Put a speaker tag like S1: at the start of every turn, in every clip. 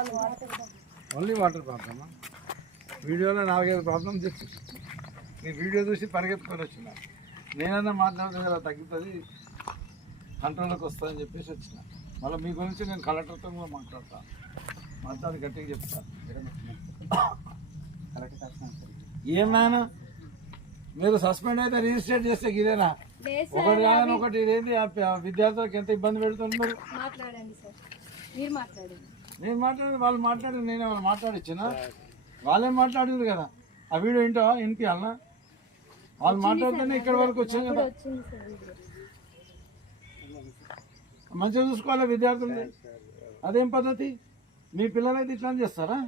S1: Only water ప్రాబ్లమా? వీడియోలో నాలుగైదు ప్రాబ్లమ్ తెచ్చు నీ వీడియో చూసి పరిగెత్తుకొని వచ్చిన. నేనన్నా మాట్లాడితే కదా తగ్గుతుంది కంట్రోల్లోకి వస్తుందని చెప్పేసి వచ్చిన. మళ్ళీ మీ గురించి నేను కలెక్టర్తో కూడా మాట్లాడతా. మాట్లాడి గట్టిగా చెప్తా. ఏం నాన్న మీరు సస్పెండ్ అయితే రిజిస్టర్ చేస్తే ఇదేనా ఒకటి కాదని ఒకటి ఇదేంటి విద్యార్థులకు ఎంత ఇబ్బంది పెడుతుంది మీరు?
S2: మాట్లాడండి సార్. మీరు మాట్లాడండి.
S1: నేను మాట్లాడి వాళ్ళు మాట్లాడి నేను ఏమైనా మాట్లాడిచ్చినా? వాళ్ళే మాట్లాడింది కదా? ఆ వీడియో ఏంటో వినిపించాలనా వాళ్ళు మాట్లాడితేనే ఇక్కడ వరకు వచ్చాం కదా. మంచిగా చూసుకోవాలి విద్యార్థులు అదేం పద్ధతి? మీ పిల్లలైతే ఇట్లా చేస్తారా?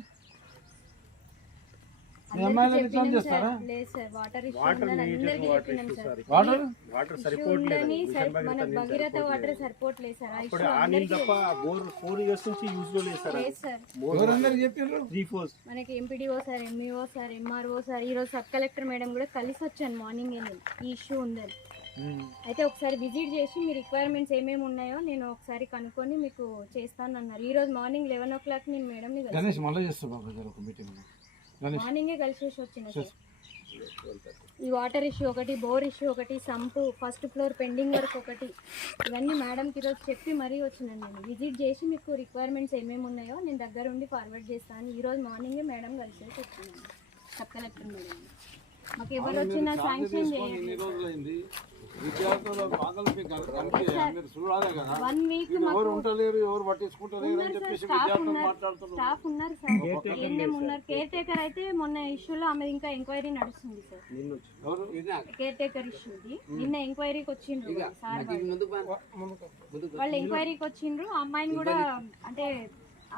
S2: భగీరథ వాటర్ సరిపోవట్లేదు సార్. ఆ ఇష్యూ
S3: ఆ నీళ్ళు తప్ప బోర్ ఫోర్ ఇయర్స్ నుంచి యూజ్లో లేదు సార్ త్రీ
S2: మనకి MPDO sir MEO sir MRO sir sub collector madam కూడా కలిసి వచ్చాను మార్నింగ్ ఈ ఇష్యూ ఉందని. అయితే ఒకసారి విజిట్ చేసి మీ రిక్వైర్మెంట్స్ ఏమేమి ఉన్నాయో నేను ఒకసారి కనుక్కొని మీకు చేస్తాను అన్నారు ఈ రోజు మార్నింగ్ లెవెన్ ఓ క్లాక్ నేను మేడంని కలిసి
S1: గణేష్ మళ్ళీ చేస్తా
S2: మార్నింగే కలిసేసి వచ్చిన సార్. ఈ వాటర్ ఇష్యూ ఒకటి బోర్ ఇష్యూ ఒకటి sump first floor pending work ఒకటి ఇవన్నీ మేడంకి ఈరోజు చెప్పి మరీ వచ్చినాను నేను. విజిట్ చేసి మీకు రిక్వైర్మెంట్స్ ఏమేమి ఉన్నాయో నేను దగ్గర ఉండి ఫార్వర్డ్ చేస్తాను. ఈ రోజు మార్నింగే మేడం కలిసేసి వచ్చినాను సబ్ కలెక్టర్ మేడం. మాకు ఎవరు వచ్చినా శాంక్షన్ చేయండి.
S1: విద్యార్థుల బాధలు మీకు కనిపించాయి. మీరు చూడాలి కదా.
S2: వన్ వీక్
S1: వీళ్ళు ఎవరు ఉంటలేరు ఎవరు పట్టించుకుంటలేరు అని చెప్పేసి విద్యార్థులు మాట్లాడుతున్నారు.
S2: స్టాఫ్ ఉన్నారు సార్. ఏఎన్ఎం ఉన్నారు. కేర్ టేకర్ అయితే మొన్న ఇష్యూలో ఆమె ఇంకా ఎంక్వైరీ నడుస్తుంది సార్.
S3: నిన్న వచ్చి
S1: ఎవరు
S2: కేర్ టేకర్ ఇష్యూది నిన్న ఎంక్వైరీకి వచ్చిండ్రు సార్ వాళ్ళు. ఎంక్వైరీకి వచ్చిండ్రు. ఆ అమ్మాయిని కూడా అంటే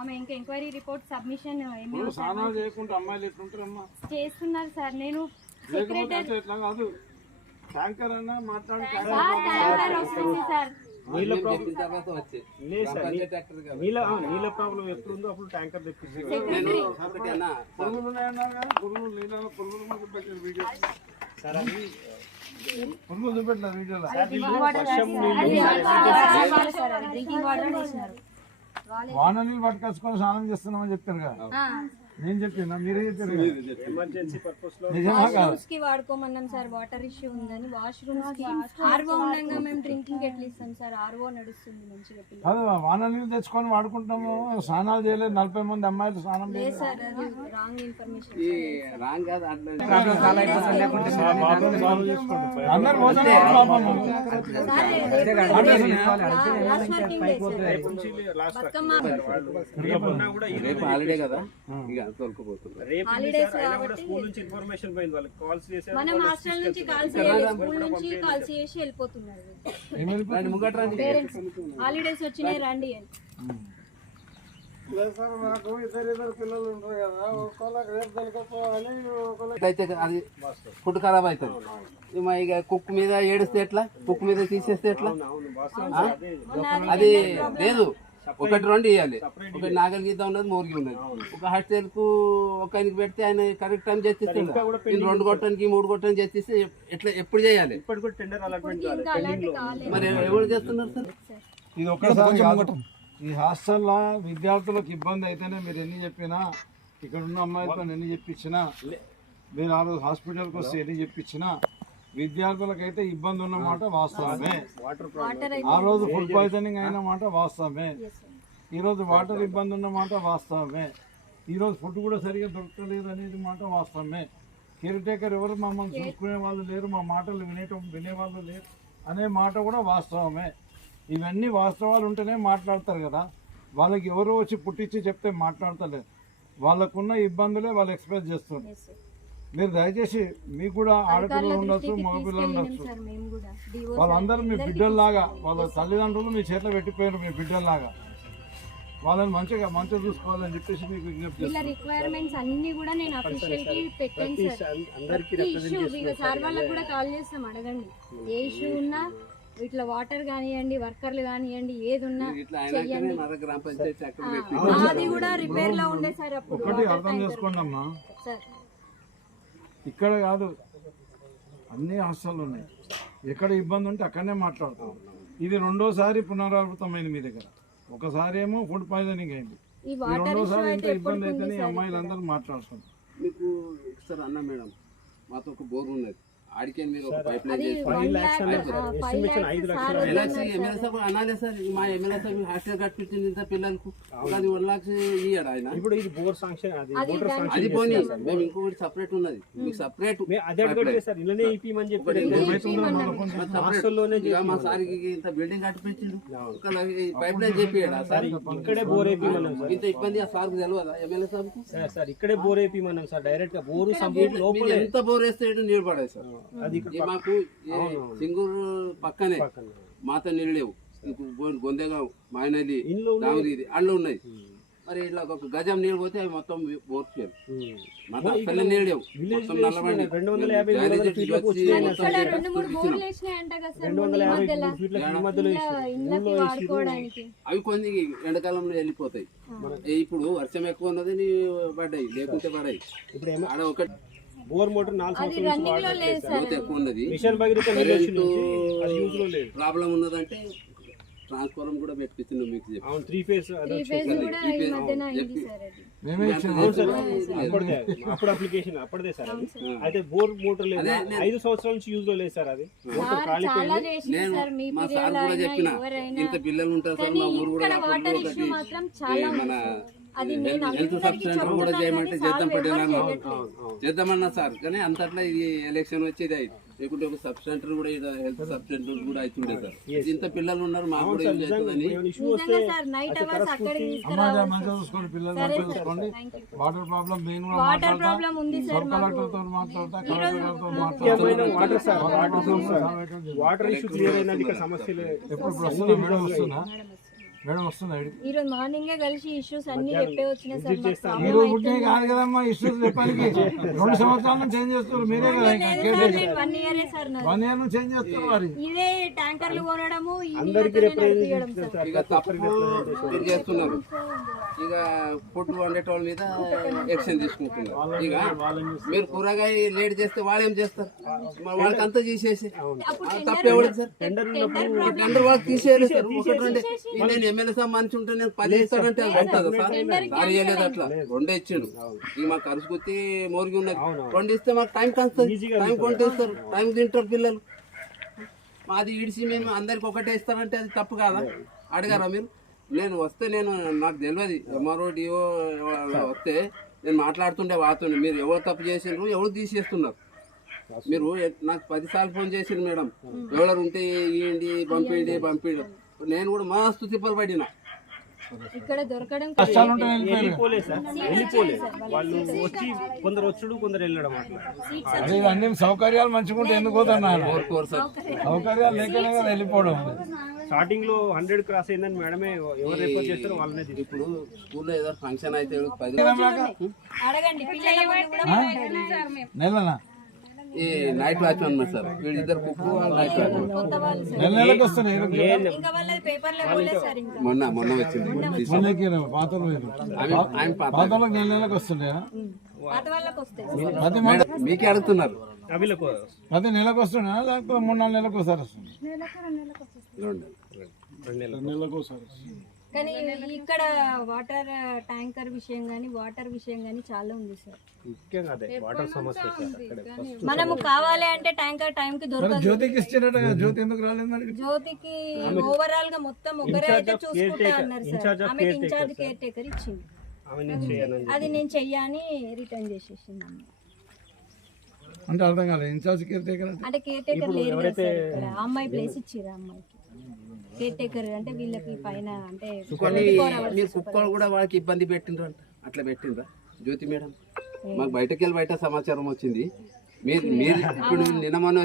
S2: ఆమె ఇంకా ఎంక్వైరీ రిపోర్ట్ సబ్మిషన్ చేస్తున్నారు సార్. నేను
S1: కాదు. ట్యాంకర్ అన్నా మాట్లాడి
S3: నీళ్ళ ప్రాబ్లం లేదు సార్ నీ- నీళ్ళ ఆ, నీళ్ళ ప్రాబ్లం ఎప్పుడు ఉందో అప్పుడు ట్యాంకర్ తెప్పించి
S2: సెక్రటరీ
S1: పురుగులు ఉన్నాయన్నారు కదా పురుగులు నీళ్ళలో పురుగులు మాకు పెట్టారు వీడియో.
S3: సార్ అది
S1: పురుగులు చూపెట్టారు వీడియోలో
S2: డ్రింకింగ్ వాటర్ వేసినారు
S1: వాన నీళ్ళు పట్టుకొచ్చుకొని స్నానం చేస్తున్నామని చెప్పారు కదా.
S2: ఆ,
S1: నేను చెప్పినా మీరే
S2: వాష్రూమ్స్కి వాడుకోమన్నాం సార్ వాటర్ ఇష్యూ ఉందని వాష్రూమ్స్కి ఆర్వో ఉండగా మేము డ్రింకింగ్ ఎట్లా ఇస్తాం సార్ ఆర్వో నడుస్తుంది మంచిగా
S1: వాన నీళ్ళు తెచ్చుకొని వాడుకుంటాము స్నానాలు చేయలేదు నలభై మంది అమ్మాయిలు స్నానం
S2: లేదు
S1: చేయలేదు
S2: సార్ అది రాంగ్ ఇన్ఫర్మేషన్
S1: అందరు పోతారు
S3: రేపు
S4: హాలిడే కదా ఇక
S3: రేపు ఉంది
S2: హాలిడేస్
S3: సార్ అయినా కూడా
S2: కాబట్టి
S3: స్కూల్ నుంచి ఇన్ఫర్మేషన్ పోయింది వాళ్ళకి. కాల్స్ చేశారు
S2: మనం హాస్టల్ నుంచి కాల్స్ చేయలేదు స్కూల్ నుంచి కాల్స్ చేసి వెళ్ళిపోతున్నారు.
S1: ఏమని
S2: పేరెంట్స్ హాలిడేస్ వచ్చినాయి రండి అని.
S1: లేదు సార్ నాకు ఇద్దరు ఇద్దరు పిల్లలు ఉంటారు కదా ఒకళ్ళకి రేపు దొరకపోవాలి ఒకళ్ళకి
S4: అయితే అది ఫుడ్ ఖరాబ్ అవుతుంది ఇక ఇక కుక్ మీద ఏడిస్తే ఎట్లా? కుక్ మీద తీసేస్తే ఎట్లా?
S3: అవును?
S4: అది లేదు. ఒకటి రెండు ఇవ్వాలి ఒకటి నాగల్ గీత ఉన్నది మోర్గి ఉన్నది. ఒక హాస్టల్కు ఒక ఆయనకి పెడితే ఆయన కరెక్ట్ టైం ఈయన రెండు కొట్టడానికి మూడు కొట్టడానికి చేస్తే ఎట్లా ఎప్పుడు చేయాలి? మరి ఎవరు చేస్తున్నారు సార్?
S1: ఇది ఒక్కసారి. ఈ హాస్టల్లో విద్యార్థులకు ఇబ్బంది అయితేనే మీరు ఎన్ని చెప్పినా ఇక్కడ ఉన్న అమ్మాయిలతో ఎన్ని చెప్పించినా మీరు ఆ రోజు హాస్పిటల్కి వస్తే ఎన్ని చెప్పించినా విద్యార్థులకైతే ఇబ్బంది ఉన్న మాట వాస్తవమే. ఆ రోజు ఫుడ్ పాయిజనింగ్ అయిన మాట వాస్తవమే. ఈరోజు వాటర్ ఇబ్బంది ఉన్న మాట వాస్తవమే. ఈరోజు ఫుడ్ కూడా సరిగా దొరకలేదు అనేది మాట వాస్తవమే. కేర్ టేకర్ ఎవరు? మమ్మల్ని చూసుకునే వాళ్ళు లేరు మా మాటలు వినేటం వినేవాళ్ళు లేరు అనే మాట కూడా వాస్తవమే. ఇవన్నీ వాస్తవాలు ఉంటేనే మాట్లాడతారు కదా. వాళ్ళకి ఎవరో వచ్చి పుట్టించి చెప్తే మాట్లాడతలేరు వాళ్ళకున్న ఇబ్బందులే వాళ్ళు ఎక్స్ప్రెస్ చేస్తారు మీరు దయచేసి మీకు కూడా ఆడపిల్లలు ఉండొచ్చు మగపిల్లలు ఉండొచ్చు. వాళ్ళందరూ మీ బిడ్డల్లాగా వాళ్ళ తల్లిదండ్రులు మీ చేతిలో పెట్టిపోయారు మీ బిడ్డల్లాగా. వాళ్ళని మంచిగా మంచిగా చూసుకోవాలని చెప్పేసి మీకు విజ్ఞప్తి
S2: వీళ్ళ రిక్వైర్మెంట్స్ అన్ని కూడా నేను అఫీషియల్కి పెట్టాను సార్. ఇష్యూ వాళ్ళకి కూడా కాల్ చేస్తాం అడగండి. ఏ ఇష్యూ ఉన్నా ఇట్లా వాటర్ కానివ్వండి వర్కర్లు కానివ్వండి ఏది ఉన్నా అది కూడా రిపేర్లో ఉండే సార్ అప్పుడు
S1: అర్థం. చేసుకోండి అమ్మా.
S2: సార్
S1: ఇక్కడ కాదు అన్ని హాస్టల్ ఉన్నాయి. ఎక్కడ ఇబ్బంది ఉంటే అక్కడనే మాట్లాడతాం. ఇది రెండోసారి పునరావృతమైంది మీ దగ్గర. ఒకసారి ఏమో ఫుడ్ పాయిజనింగ్ అయింది.
S2: ఈ
S1: ఈ
S2: వాటర్ ఇష్యూ
S1: రెండోసారి ఇంత ఇబ్బంది అయితేనే
S2: సార్
S1: అమ్మాయిలందరూ మాట్లాడుతున్నారు.
S4: మీకు ఒకసారి అన్నా మేడం మాతో ఒక బోర్ ఉన్నది. ఆడికే మీరు ఒక pipeline.
S2: Sir
S4: MLC MLA సాబ్ అనాలే సార్. మా ఎమ్మెల్యే సాబ్ హాస్టల్ కట్టించింది ఇంత పిల్లలకు. అది వన్ లాక్స్ ఇయ్యాడు ఆయన?
S3: ఇప్పుడు ఇది బోర్ సాంక్షన్ అది
S2: అది
S3: మోటార్
S2: దాని-
S4: అది
S3: సాంక్షన్
S4: పోనీ
S3: చేస్తారు సార్.
S4: మేము ఇంకొకటి సపరేట్ ఉన్నది. మీకు సపరేట్
S3: మే-
S4: సార్కి ఇంత బిల్డింగ్ పైప్ లైన్ చెప్పాడు ఆ సార్?
S3: ఇక్కడే బోర్ వేపిమన్నాం సార్.
S4: ఇంత ఇబ్బంది ఆ సార్కి తెలియదా ఎమ్మెల్యే సాబ్
S3: సార్ సార్ ఇక్కడే బోర్ సార్. డైరెక్ట్గా బోరు సంపూర్ణ లోపలే.
S4: ఎంత బోర్ వేస్తే నీళ్ళు పడాయి సార్. మాకు సింగూరు పక్కనే. మాత నీళ్ళు గొందెగాం
S3: ఇండ్లు
S4: దామగిరి అళ్ళు ఉన్నాయి. మరి ఇట్లా ఒక గజం నీళ్ళు పోతే అవి మొత్తం బోర్ చేయాలి. మాకు అసలు నీళ్ళు మొత్తం నల్లబండి. మొత్తం అవి కొన్ని ఎండాకాలంలో వెళ్ళిపోతాయి. ఇప్పుడు వర్షం ఎక్కువ ఉన్నది పడ్డాయి లేకుంటే పడాయి
S3: ఇప్పుడు ఏమో
S4: ఆడ ఒకటి
S3: బోర్ మోటార్ నాలుగు
S2: అది
S3: సంవత్సరాల నుంచి
S2: రన్నింగ్లో లేదు సార్.
S4: లోతు ఎక్కువ ఉన్నది.
S3: మిషన్
S4: ప్రాబ్లం ఉన్నదంటే ట్రాన్స్ఫార్మర్ కూడా పెట్టిస్తున్నాం మీకు చెప్పి.
S3: అవును త్రీ ఫేజ్ అప్పుడు అప్లికేషన్ అప్పటిదే సార్ అది. అయితే బోర్ మోటార్ లేదు. ఐదు సంవత్సరాల నుంచి యూజ్లో లేదు సార్ అది. మోటార్ కాలిపోయింది
S4: నేను
S2: సార్ మీ
S4: సార్ కూడా చెప్పిన ఇంత పిల్లలు ఉంటారు సార్ మా ఊరు కూడా
S2: ఇక్కడ
S4: కాకుండా
S2: వాటర్
S4: ఒకటి
S2: ఇష్యూ మాత్రం చాలా
S4: మన
S2: అది నేను
S4: హెల్త్ సబ్
S2: అందరికీ
S4: సెంటర్ కూడా చేయమంటే చేద్దాం
S2: చేయట్లేదు.
S4: చేద్దామన్నా సార్ కానీ అంతట్లా ఇది ఎలక్షన్ వచ్చేది అయింది లేకుంటే ఒక సబ్ సెంటర్ కూడా హెల్త్ సబ్ సెంటర్ కూడా అవుతుండే సార్. ఇంత పిల్లలు ఉన్నారు మాకు కూడా
S1: మంచిగా చూసుకోండి వాటర్ ప్రాబ్లం కూడా
S2: వాటర్
S1: మాట్లాడతా.
S2: ప్రాబ్లం ఉంది sir
S3: water sir water water issue clear అయినది ఇక్కడ సమస్యలు
S1: ఎప్పుడు వస్తుందా? మేడం ఈడికి?
S2: ఈ రోజు మార్నింగ్ కలిసి ఇష్యూస్ అన్ని చెప్పే వచ్చిన సార్
S1: ఈ రోజు పుట్టిన కాదు కదమ్మా ఇష్యూస్ చెప్పడానికి. రెండు సంవత్సరాల నుంచి చేంజ్ చేస్తున్నారు? మీరే కదా
S2: వన్ ఇయరే సార్ నాది.
S1: వన్ ఇయర్ నుంచి చేంజ్ చేస్తున్నారు మరి?
S2: ఇదే ట్యాంకర్లు కొనడము ఈ సార్
S4: ఇక ఫుడ్ వండేటోళ్ళ మీద యాక్షన్ తీసుకుంటున్నారు. ఇక మీరు కూరగాయ లేట్ చేస్తే వాళ్ళు ఏం చేస్తారు? వాళ్ళకి అంతా తీసేసి. తప్పేవాడు సార్?
S3: టెండర్
S4: వాళ్ళకి తీసేయాలి సార్. ఒకటి నేను ఎమ్మెల్యే సార్ మంచి ఉంటే నేను పది ఇస్తానంటే అది సార్? సార్ ఇవ్వలేదు అట్లా. రెండే ఇచ్చిండు ఇక మాకు ఖర్చు మోరిగి ఉన్నది. రెండు ఇస్తే మాకు టైం కలుస్తుంది టైం కొంటేస్తారు టైం తింటారు పిల్లలు. మాది ఈడిసి మేము అందరికి ఒకటే ఇస్తారంటే అది తప్పు కాదా? అడగారా మీరు? నేను వస్తే నేను నాకు తెలియదు ఎంఆర్ఓ డిఓ వస్తే నేను మాట్లాడుతుండే వాడుతుండే మీరు ఎవరు తప్పు చేసిండ్రు ఎవరు తీసేస్తున్నారు? మీరు నాకు పదిసార్లు ఫోన్ చేసిండ్రు మేడం. ఎవరు ఉంటే ఇవ్వండి పంపిండి పంపిండి. నేను కూడా మస్తు తిప్పలు పడినా.
S2: ఇక్కడ దొరకడం
S1: కష్టాలు ఉంటాయి వెళ్ళిపోయారు.
S3: వెళ్ళిపోలేదు సార్. వెళ్ళిపోలేదు వాళ్ళు వచ్చి కొందరు వచ్చుడు కొందరు వెళ్ళడం
S1: అన్ని సౌకర్యాలు మంచిగా ఎందుకు పోతున్నారు?
S4: కోరు సార్.
S1: సౌకర్యాలు లేకనే కదా వెళ్ళిపోవడం.
S3: స్టార్టింగ్లో హండ్రెడ్ క్రాస్ అయిందని మేడమే ఎవరు రిపోర్ట్ చేస్తారో వాళ్ళనే
S4: ఇప్పుడు స్కూల్లో ఏదో ఫంక్షన్ అయితే పది.
S1: నెలనా?
S4: ఈ నైట్ వాచ్ అన్నమాట సార్. వీళ్ళిద్దరు కుక్కు నైట్ వాచ్
S2: కొత్త వాళ్ళు సార్.
S1: నెల నెలకు వస్తున్నాయి
S2: ఇంకా వాళ్ళది పేపర్లో పోలేదు సార్ ఇంకా.
S4: మొన్న మొన్న వచ్చింది. మీకే అడుగుతున్నారు.
S3: అవిలకు
S1: ప్రతి నెలకు వస్తున్నాయా? లేకపోతే మూడు నాలుగు నెలలకు ఒకసారి వస్తుంది
S4: చూడండి.
S1: నెలకు ఒకసారి
S2: కానీ ఇక్కడ వాటర్ ట్యాంకర్ విషయం కానీ వాటర్ విషయం కానీ చాలా ఉంది సార్.
S3: ముఖ్యంగా అదే వాటర్ సమస్య సార్ అక్కడ. ఫస్ట్
S2: మనము కావాలి అంటే ట్యాంకర్ టైం కి దొరకదు.
S1: జ్యోతికి ఇచ్చినట్టు కదా జ్యోతి ఎందుకు రాలేదు మరి?
S2: జ్యోతికి ఓవరాల్గా మొత్తం ఒకరే అయితే చూసుకుంటా అన్నారు సార్. ఆమెకి ఇన్ఛార్జ్ కేర్ టేకర్ ఇచ్చింది.
S3: ఆమె
S2: అది నేను చెయ్యని రిటర్న్ చేసేసింది.
S1: అంటే అర్థం కాలేదు. ఇన్ఛార్జ్ కేర్ టేకర్ అంటే
S2: కేర్ టేకర్ లేరు కదా సార్ ఇక్కడ. ఆ అమ్మాయి ప్లేస్ ఇచ్చిర్రు ఆ అమ్మాయికి. కేర్ టేకర్ అంటే వీళ్ళకి పైన అంటే
S4: మీరు కుక్కలు కూడా వాళ్ళకి ఇబ్బంది పెట్టిండ్రు అంట. అట్లా పెట్టిండ్రా? జ్యోతి మేడం మాకు బయటకెళ్ళి బయట సమాచారం వచ్చింది. మీరు మీరు ఇప్పుడు నిన్న మొన్న